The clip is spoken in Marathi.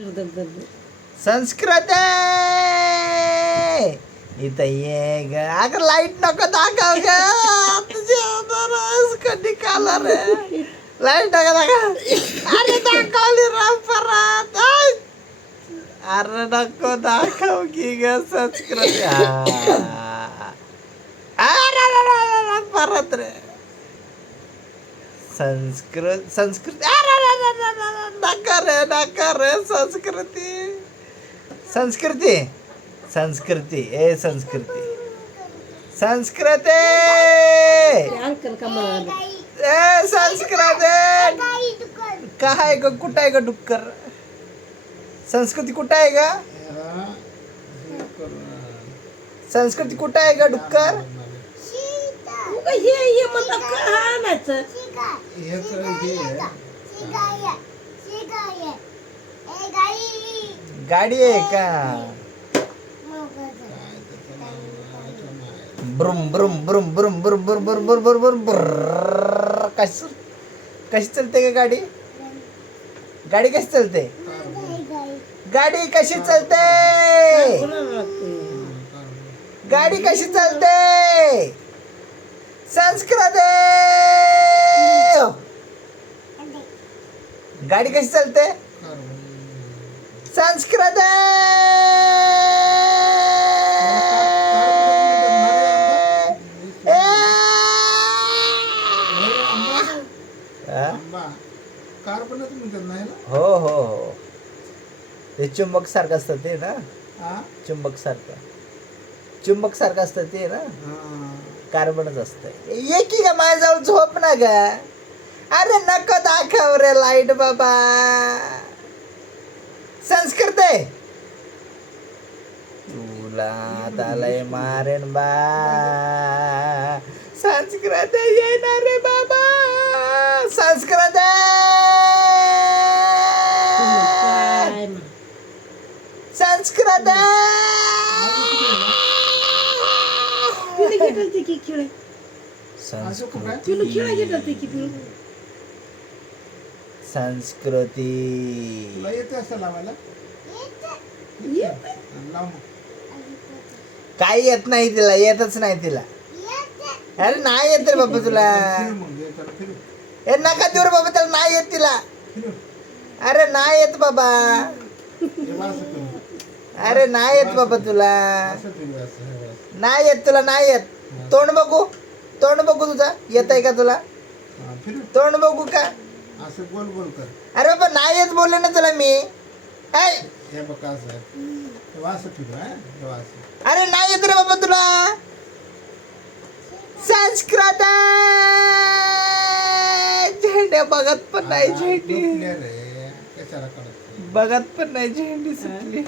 संस्कृत! इथं ये ग. अगं लाइट नको दाखव ग. तुझ्या कधी काला रे लाइट नको दाखव. अरे दाखवली राम परत. अरे नको दाखव की ग संस्कृत. अरे, परत रे. संस्कृत संस्कृत. अरे, अरे, अरे, अरे, अरे, नका रे नका रे संस्कृती संस्कृती संस्कृती ए संस्कृती संस्कृती अंकल का म्हणाला ए संस्कृती काय आहे ग कुठं आहे ग डुक्कर संस्कृती कुठं आहे ग संस्कृती कुठं आहे ग डुक्कर हे हे म्हणलं का आणायचं गाडी आहे का ब्रुम ब्रुम ब्रुम ब्रुम ब्रुम ब्रुम ब्रुम ब्रुम ब्रुम ब्रुम ब्रुम कशी कशी चलते का गाडी गाडी कशी चलते गाडी कशी चलते गाडी कशी चालते संस्कृत गाडी कशी चालते? संस्कृत! हो? हो हो ते चुंबक सारखं असतं ते ना? हा? चुंबक सारखं. चुंबक सारखं असतं ते ना. कार्बनच असतं. ये की का माझ्याजवळ झोप ना ग. अरे नको दाखव रे लाइट बाबा. संस्कृत आहे. तुला आलाय मारेन बा. संस्कृत येणार रे बाबा. संस्कृत मग? संस्कृत पिलं खेळते की खेळ असं कुठं आहे? पिलू खेळा घेतात की पिलू संस्कृती. येते असं लावायला? येत लाव मग. काही येत नाही तिला येतच नाही तिला. अरे नाही येत रे बाबा तुला. फिरू मग त्याला फिरू हे नका देऊ रे बाबा त्याला नाही येत तिला. फिरू अरे नाही येत बाबा. असं अरे नाही येत बाबा तुला. असं फिरू असं हे बा असं. नाही येत तुला नाही येत. तोंड बघू. तोंड बघू तुझा. येत आहे का तुला? हा, फिरू तोंड बघू का? असं गोल गोल कर. अरे बाबा नाही येत बोलले ना तुला मी. ऐ, हे बघ असं असं असं अरे नाही येत रे बाबा तुला. संस्कृत झेंडे बघत पण नाही झेंडे. दुखले रे. कशाला काढत बघत पण नाही झेंडी सुटली